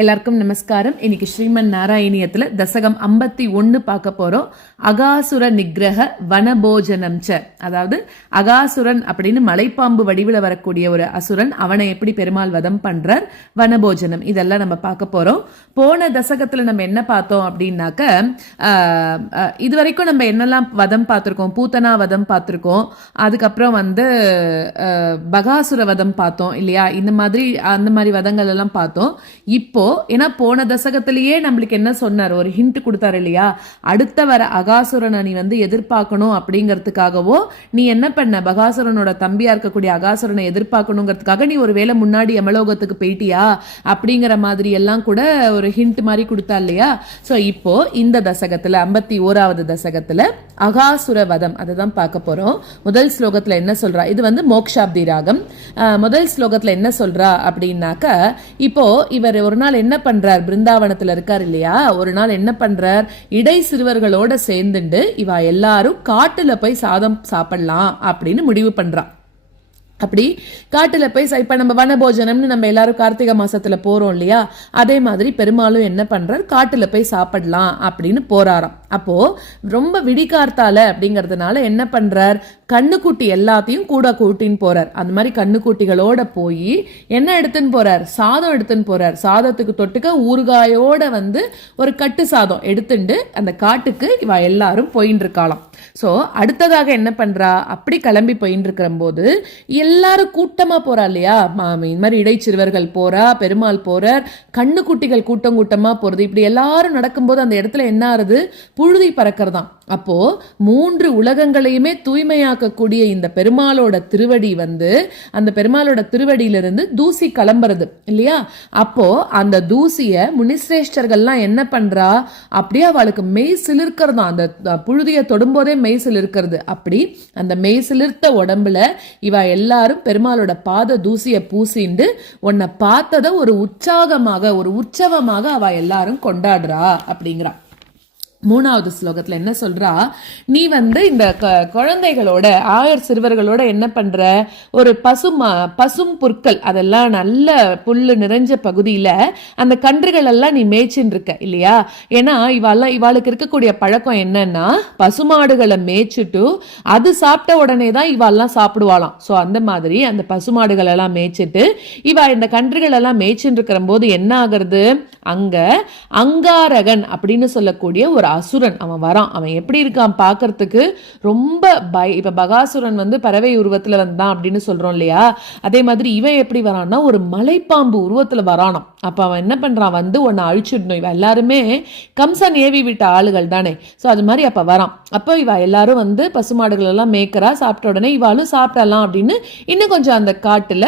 எல்லாருக்கும் நமஸ்காரம். இன்னைக்கு ஸ்ரீமன் நாராயணியத்துல தசகம் 51 பார்க்க போறோம். அகாசுர நிகிரக வனபோஜனம் ச, அதாவது அகாசுரன் அப்படின்னு மலைப்பாம்பு வடிவில் வரக்கூடிய ஒரு அசுரன், அவனை எப்படி பெருமாள் வதம் பண்றார், வனபோஜனம், இதெல்லாம் நம்ம பார்க்க போறோம். போன தசகத்துல நம்ம என்ன பார்த்தோம் அப்படின்னாக்க, இதுவரைக்கும் நம்ம என்னெல்லாம் வதம் பார்த்திருக்கோம், பூத்தனா வதம் பார்த்திருக்கோம், அதுக்கப்புறம் பகாசுர வதம் பார்த்தோம் இல்லையா, இந்த மாதிரி அந்த மாதிரி வதங்கள் எல்லாம் பார்த்தோம். இப்போ ஏன்னா போன தசகத்திலேயே நம்மளுக்கு என்ன சொன்னார், ஒரு ஹிண்ட் கொடுத்தாரு இல்லையா, அடுத்த வர அகாசுரனை நீ எதிர்பார்க்கணும் அப்படிங்கிறதுக்காகவோ, நீ என்ன பண்ண, பகாசுரனோட தம்பியா இருக்கக்கூடிய அகாசுரனை எதிர்பார்க்கணுங்கிறதுக்காக நீ ஒரு வேளை முன்னாடி யமலோகத்துக்கு போயிட்டியா அப்படிங்கிற மாதிரி எல்லாம் கூட ஒரு ஹிண்ட் மாதிரி கொடுத்தா இல்லையா. சோ இப்போ இந்த தசகத்துல 51வது தசகத்துல அகாசுர வதம் அதுதான் பார்க்க போறோம். முதல் ஸ்லோகத்துல என்ன சொல்றா, இது மோக்ஷாப்தி ராகம். முதல் ஸ்லோகத்துல என்ன சொல்றா அப்படின்னாக்க, இப்போ இவர் ஒரு நாள் என்ன பண்றார், பிருந்தாவனத்துல இருக்கார் இல்லையா, ஒரு நாள் என்ன பண்றார், இடை சிறுவர்களோட சேர்ந்துண்டு இவ எல்லாரும் காட்டுல போய் சாதம் சாப்பிடலாம் அப்படின்னு முடிவு பண்றான். அப்படி காட்டுல போய் இப்ப நம்ம வனபோஜனம்னு நம்ம எல்லாரும் கார்த்திகை மாசத்துல போறோம் இல்லையா, அதே மாதிரி பெருமாளும் என்ன பண்றார், காட்டுல போய் சாப்பிடலாம் அப்படின்னு போறாராம். அப்போ ரொம்ப விடிகார்த்தால அப்படிங்கறதுனால என்ன பண்றார், கண்ணுக்குட்டி எல்லாத்தையும் கூட கூட்டின்னு போறார். அந்த மாதிரி கண்ணுக்குட்டிகளோட போய் என்ன எடுத்துன்னு போறார், சாதம் எடுத்துன்னு போறார். சாதத்துக்கு தொட்டுக்க ஊறுகாயோட ஒரு கட்டு சாதம் எடுத்துட்டு அந்த காட்டுக்கு இவ எல்லாரும் போயின்னு இருக்கலாம். சோ அடுத்ததாக என்ன பண்றா, அப்படி கிளம்பி போயின்னு இருக்கிற போது எல்லாரும் கூட்டமா போறா இல்லையா, இந்த மாதிரி இடைச்சிறுவர்கள் போறா, பெருமாள் போறார், கண்ணுக்குட்டிகள் கூட்டம் கூட்டமா போறது. இப்படி எல்லாரும் நடக்கும்போது அந்த இடத்துல என்ன ஆறுது, புழுதி பறக்கிறதாம். அப்போ 3 உலகங்களையுமே தூய்மையாக்கக்கூடிய இந்த பெருமாளோட திருவடி அந்த பெருமாளோட திருவடியிலிருந்து தூசி கிளம்புறது இல்லையா. அப்போ அந்த தூசிய முனிசிரேஷ்டர்கள்லாம் என்ன பண்றா, அப்படியே அவளுக்கு மெய் சிலிர்க்கிறதா, அந்த புழுதியை தொடும்போதே மெய் சிலிர்க்கிறது. அப்படி அந்த மெய் சிலிர்த்த உடம்புல இவ எல்லாரும் பெருமாளோட பாத தூசிய பூசிண்டு உன்னை பார்த்தத ஒரு உற்சாகமாக, ஒரு உற்சவமாக அவ எல்லாரும் கொண்டாடுறா அப்படிங்கிறா. 3வது ஸ்லோகத்துல என்ன சொல்றா, நீ இந்த குழந்தைகளோட, ஆயர் சிறுவர்களோட என்ன பண்ற, ஒரு பசும் புற்கள், அதெல்லாம் நல்ல புல்லு நிறைஞ்ச பகுதியில அந்த கன்றுகள் எல்லாம் நீ மேய்ச்சின்னு இருக்க இல்லையா. ஏன்னா இவாளுக்கு இருக்கக்கூடிய பழக்கம் என்னன்னா, பசுமாடுகளை மேய்ச்சிட்டு அது சாப்பிட்ட உடனே தான் இவாள்லாம் சாப்பிடுவாளாம். சோ அந்த மாதிரி அந்த பசுமாடுகள் எல்லாம் மேய்ச்சிட்டு இவா இந்த கன்றுகள் எல்லாம் மேய்ச்சின்னு இருக்கிற போது என்ன ஆகுறது, அங்க அங்காரகன் அப்படின்னு சொல்லக்கூடிய ஒரு அசுரன் அவன் வரான். அவன் எப்படி இருக்கான் பாக்கிறதுக்கு, ரொம்ப இப்ப பகாசுரன் பறவை உருவத்துல வந்தான் அப்படின்னு சொல்றோம் இல்லையா, அதே மாதிரி இவன் எப்படி வரான்னா ஒரு மலைப்பாம்பு உருவத்துல வரானாம். அப்ப அவன் என்ன பண்றான், உன்னை அழிச்சிடணும், இவ எல்லாருமே கம்சன் ஏவி விட்ட ஆளுகள் தானே. சோ அது மாதிரி அப்ப வரான். அப்போ இவ எல்லாரும் பசுமாடுகள் எல்லாம் மேய்க்கிறா, சாப்பிட்ட உடனே இவாளும் சாப்பிடலாம் அப்படின்னு இன்னும் கொஞ்சம் அந்த காட்டுல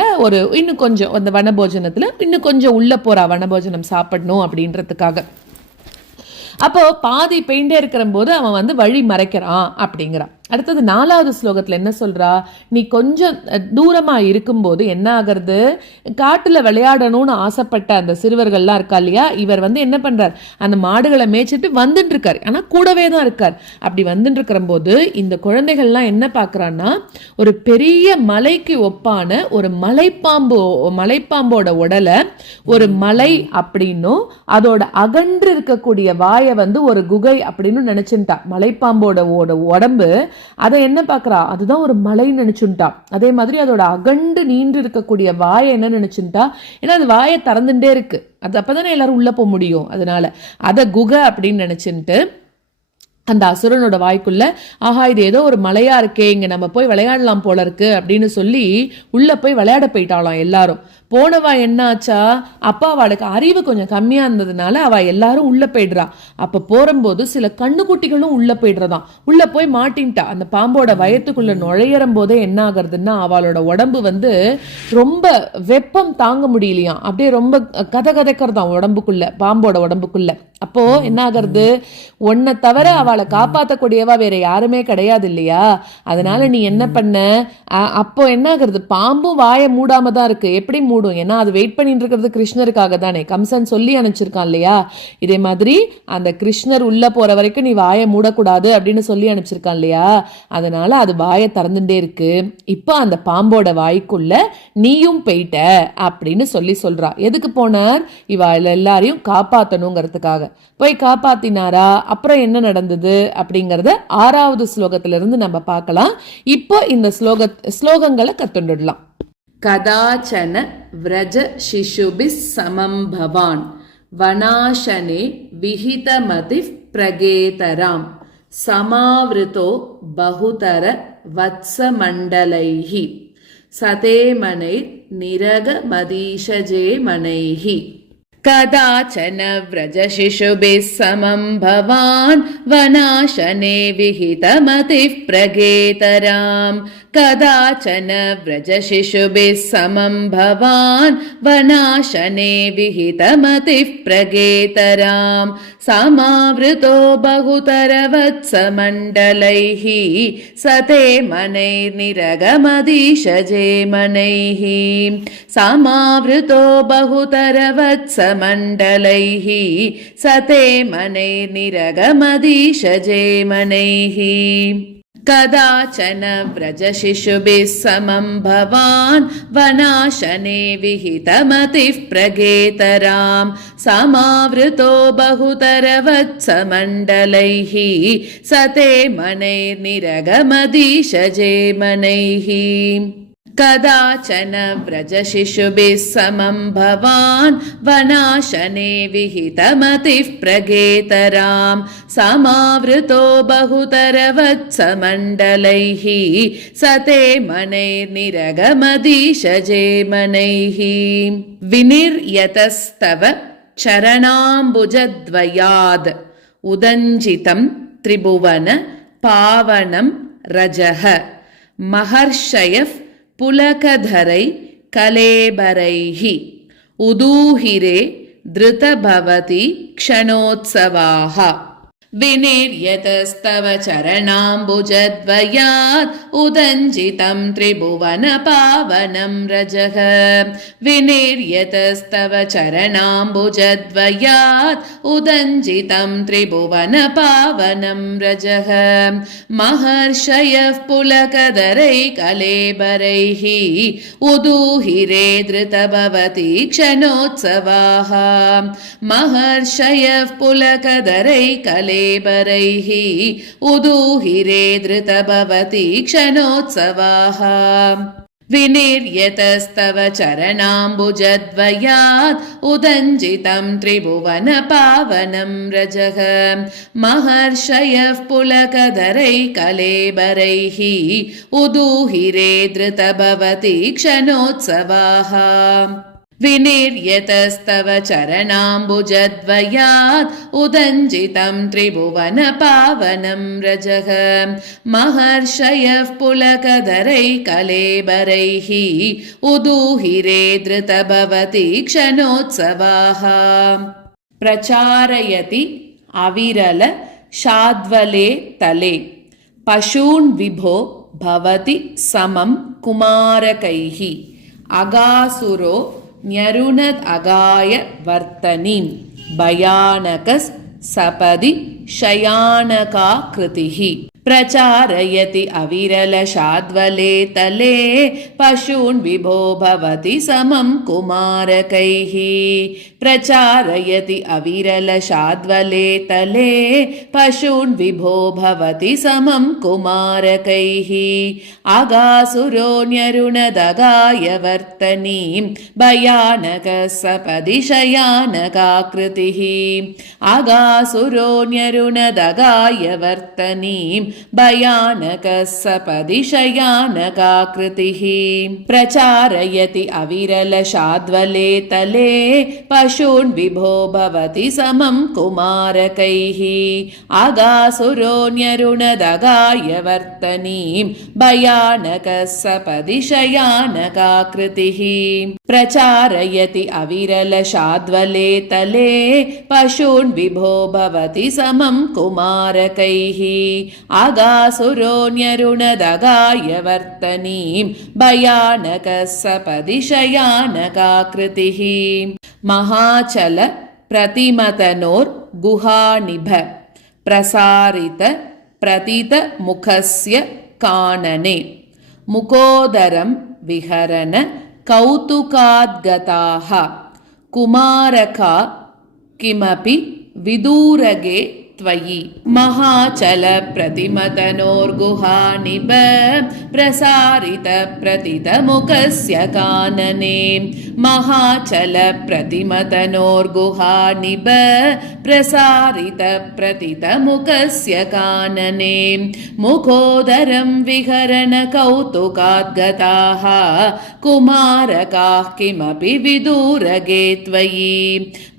இன்னும் கொஞ்சம் அந்த வனபோஜனத்துல இன்னும் கொஞ்சம் உள்ள போறா, வனபோஜனம் சாப்பிடணும் அப்படின்றதுக்காக. அப்போ பாதி பெயிண்டே இருக்கிற போது அவன் வழி மறைக்கிறான் அப்படிங்கிறான். அடுத்தது 4வது ஸ்லோகத்துல என்ன சொல்றா, நீ கொஞ்சம் தூரமா இருக்கும்போது என்ன ஆகிறது, காட்டுல விளையாடணும்னு ஆசைப்பட்ட அந்த சிறுவர்கள்லாம் இருக்கா இல்லையா, இவர் என்ன பண்றார், அந்த மாடுகளை மேய்ச்சிட்டு வந்துட்டு இருக்காரு, ஆனா கூடவே தான் இருக்கார். அப்படி வந்துட்டு இருக்கிற போது இந்த குழந்தைகள்லாம் என்ன பாக்குறான்னா, ஒரு பெரிய மலைக்கு ஒப்பான ஒரு மலைப்பாம்போட உடலை ஒரு மலை அப்படின்னும் அதோட அகன்று இருக்கக்கூடிய வாயை ஒரு குகை அப்படின்னு நினைச்சுட்டா. மலைப்பாம்போட உடம்பு அதை என்ன பாக்குறா, அதுதான் ஒரு மலை நினைச்சுட்டா. அதே மாதிரி அதோட அகண்டு நீண்டு இருக்கக்கூடிய வாயை என்ன நினைச்சுட்டா, ஏன்னா அது வாயை திறந்துட்டே இருக்கு, அது அப்பதானே எல்லாரும் உள்ள போக முடியும், அதனால அத குகை அப்படின்னு நினைச்சுட்டு அந்த அசுரனோட வாய்க்குள்ள, ஆஹா இது ஏதோ ஒரு மலையா இருக்கே, இங்க நம்ம போய் விளையாடலாம் போல இருக்கு அப்படின்னு சொல்லி உள்ள போய் விளையாட போயிட்டாலாம் எல்லாரும். போனவா என்ன ஆச்சா, அப்பா அவளுக்கு அறிவு கொஞ்சம் கம்மியா இருந்ததுனால அவ எல்லாரும் உள்ள போயிடுறா. அப்ப போறம்போது சில கண்ணுக்குட்டிகளும் உள்ள போயிடுறதாம். உள்ள போய் மாட்டின்ட்டா. அந்த பாம்போட வயத்துக்குள்ள நுழையிற போதே என்ன ஆகுறதுன்னா, அவளோட உடம்பு ரொம்ப வெப்பம் தாங்க முடியலையாம், அப்படியே ரொம்ப கதகதைக்கிறதாம் உடம்புக்குள்ள, பாம்போட உடம்புக்குள்ள. அப்போ என்ன ஆகுறது, உன்னை தவிர அவளை காப்பாற்றக்கூடியவா வேற யாருமே கிடையாது இல்லையா. அதனால நீ என்ன பண்ண, அப்போ என்ன ஆகுறது, பாம்பும் வாயை மூடாம தான் இருக்கு. எப்படி மூடும். ஏன்னா அது வெயிட் பண்ணிட்டு இருக்கிறது கிருஷ்ணருக்காக தானே. கம்சன் சொல்லி அனுப்பிச்சிருக்கான் இல்லையா, இதே மாதிரி அந்த கிருஷ்ணர் உள்ள போற வரைக்கும் நீ வாயை மூடக்கூடாது அப்படின்னு சொல்லி அனுப்பிச்சிருக்கான் இல்லையா, அதனால அது வாயை திறந்துட்டே இருக்கு. இப்போ அந்த பாம்போட வாய்க்குள்ள நீயும் போயிட்ட அப்படின்னு சொல்றா. எதுக்கு போனார்? இவ எல்லாரையும் காப்பாத்தணுங்கிறதுக்காக போய் காப்பாத்தினாரா? அப்புறம் என்ன நடந்தது அப்படிங்கறத 6வது ஸ்லோகத்திலிருந்து நம்ம பார்க்கலாம். இப்போ இந்த ஸ்லோகங்களை கத்துண்டுடலாம். கதாச்சன விரஜ சிசுபிஸ் சமம் பவான் வனாசனே விஹிதமதி பிரகேதராம் சமாவிருதோ பகுதர வத்சமண்டலைஹி சதேமனைர் நிரகமதீஷஜே மனைஹி. கதாச்சன விரஜ சிசுபிஸ் சமம் பவான் வனாசனே விஹிதமதி பிரகேதராம் கதாச்சன விரஜ சிசுபிஸ் சமம் பவான் வனாசனே விஹிதமதி பிரகேதராம் சமாவிருதோ பகுதர வத்சமண்டலைஹி சதே மனைர் நிரகமதீஷஜே மனைஹி. சமாவிருதோ பகுதர வத்சமண்டலைஹி சதே மனைர் நிரகமதீஷஜே மனைஹி. கதாச்சன விரஜ சிசுபிஸ் சமம் பவான் வனாசனே விஹிதமதி பிரகேதராம் சமாவிருதோ பகுதர வத்சமண்டலைஹி சதே மனைர் நிரகமதீஷஜே மனைஹி. கதாச்சன விரஜ சிசுபிஸ் சமம் பவான் வனாசனே விஹிதமதி பிரகேதராம் சமாவிருதோ பகுதர வத்சமண்டலைஹி சதே மனைர் நிரகமதீஷஜே மனைஹி. விநிர்யதஸ்தவ சரணாம்புஜத்வயாத் உதஞ்சிதம் திரிபுவன பாவனம் ரஜஹ மஹர்ஷயஃப் புலகதரை கலேபரைஹி உதூஹிரே த்ருதபவதி க்ஷணோத்சவாஹ. விநிர்யதஸ்தவ சரணாம்புஜத்வயாத் உதஞ்சிதம் திரிபுவன பாவனம் ரஜஹ. விநிர்யதஸ்தவ சரணாம்புஜத்வயாத் உதஞ்சிதம் திரிபுவன பாவனம் ரஜஹ மஹர்ஷயஃப் புலகதரை கலேபரைஹி உதூஹிரே த்ருதபவதி க்ஷணோத்சவாஹ. மஹர்ஷயஃப் புலகதரை கலேபரைஹி உதூஹிரே த்ருதபவதி க்ஷணோத்சவாஹ. விநிர்யதஸ்தவ சரணாம்புஜத்வயாத் உதஞ்சிதம் திரிபுவன பாவனம் ரஜஹ மஹர்ஷயஃப் புலகதரை கலேபரைஹி உதூஹிரே த்ருதபவதி க்ஷணோத்சவாஹ. விநிர்யதஸ்தவ சரணாம்புஜத்வயாத் உதஞ்சிதம் திரிபுவன பாவனம் ரஜஹ மஹர்ஷயஃப் புலகதரை கலேபரைஹி உதூஹிரே த்ருதபவதி க்ஷணோத்சவாஹ. பிரசாரயதி அவிரல ஷாத்வலே தலே பசூன் விபோ பவதி சமம் குமாரகைஹி அகாசுரோ ஞருணத் அகாய வர்த்தனீம் பயானகஸ் சபதி ஷயானகா கிருதிஹி. பிரசாரயதி அவிரல ஷாத்வலே தலே பசூன் விபோ பவதி சமம் குமாரகைஹி. பிரசாரயதி அவிரல ஷாத்வலே தலே பசூன் விபோ பவதி சமம் குமாரகைஹி. அகாசுரோ ஞருணதகாய வர்த்தனீம் பயானக சபதி ஷயானகா கிருதிஹி. அகாசுரோ ஞருணதகாய வர்த்தனீம் பயானக சபதி ஷயானகா கிருதிஹி. பிரசாரயதி அவிரல ஷாத்வலே தலே பசூன் விபோ பவதி சமம் குமாரகைஹி. அகாசுரோ ஞருணதகாய வர்த்தனீம் பயானக சபதி ஷயானகா கிருதிஹி. பிரசாரயதி அவிரல ஷாத்வலே தலே பசூன் விபோ பவதி சமம் குமாரகைஹி. अगासुरोऽन्यरुणदगाय वर्तनीं भयानकः सपदि शयानकाकृतिः महाचल प्रतिमतनोर्गुहानिभ प्रसारित प्रतितमुखस्य कानने मुकोदरं विहरन कौतुकाद्गताः कुमारका किमपि विदूरगे त्वयि महाचल प्रतिमतनोर्गुहानिभ प्रसारित प्रतितमुखस्य कानने महाचल प्रतिमतनोर्गुहानिभ प्रसारित प्रतितमुखस्य कानने मुखोदरं विहरन कौतुकाद्गताः कुमारकाः किमपि विदूरगे त्वयि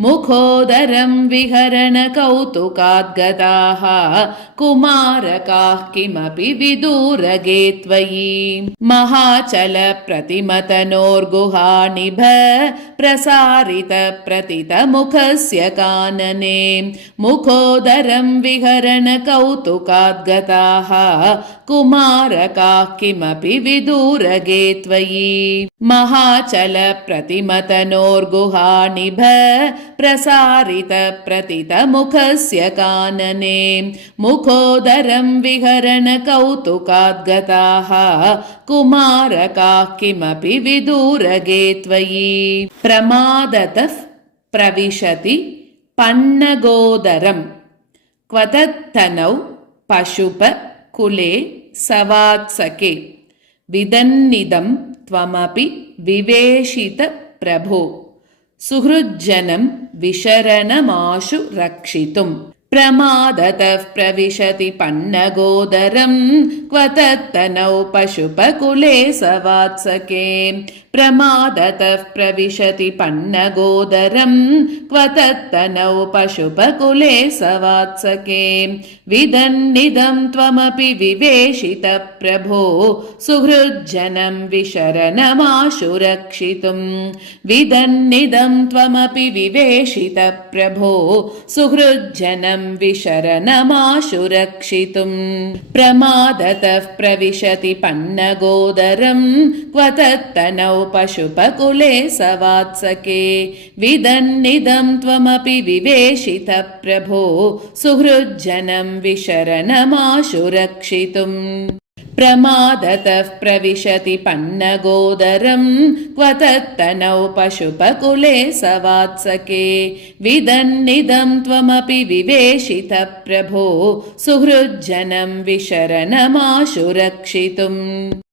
मुखोदरं विहरन कौतुकाद्गताः कुमारकाः किमपि विदूरगे त्वयि महाचल प्रतिमतनोर्गुहानिभ प्रसारित प्रतितमुखस्य कानने मुखोदरं विहरन कौतुकाद्गताः कुमारकाः किमपि विदूरगे त्वयि महाचल प्रतिमतनोर्गुहानिभ प्रसारित प्रतितमुखस्य कानने मुखोदरं विहरन कौतुकाद्गताः कुमारकाः किमपि विदूरगे त्वयि प्रमादतः प्रविशति पन्नगोदरं क्व तत्तनौ पशुप कुले सवात्सके विदन्निदं त्वमपि विवेशित प्रभो सुहृज्जनं विशरणमाशु रक्षितुम् प्रमादतः प्रविशति पन्नगोदरं क्व तत्तनौ पशुपकुले सवात्सके प्रमादतः प्रविशति पन्नगोदरं क्व तत्तनौ पशुपकुले सवात्सके विदन्निदं त्वमपि विवेशित प्रभो सुहृज्जनं विशरणमाशु रक्षितुम् विदन्निदं त्वमपि विवेशित प्रभो सुहृज्जनं विशरणमाशु रक्षितुम् प्रमादतः प्रविशति पन्नगोदरं क्व तत्तनौ पशुपकुले सवात्सके विदन्निदं त्वमपि विवेशित प्रभो सुहृज्जनं विशरणमाशु रक्षितुम् प्रमादतः प्रविशति पन्नगोदरं क्व तत्तनौ पशुपकुले सवात्सके विदन्निदं त्वमपि विवेशित प्रभो सुहृज्जनं विशरणमाशु रक्षितुम्